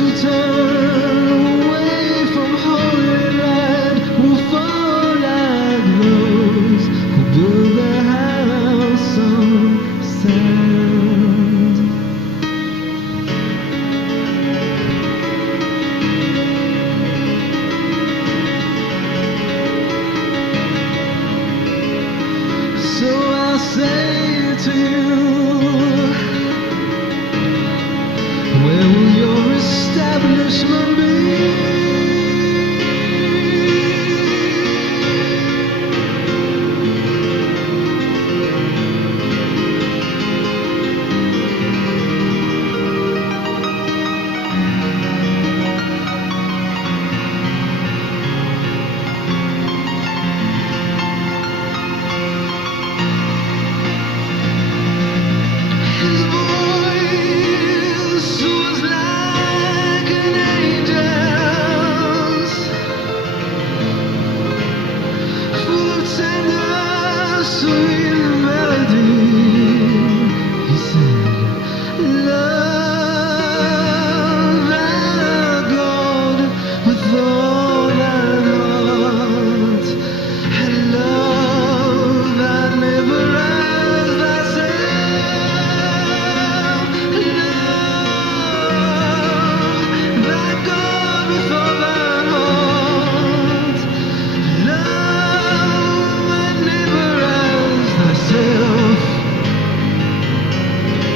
who turn away from holy land will fall like those who build their house on sand. So I'll say to you, where will your establishment be?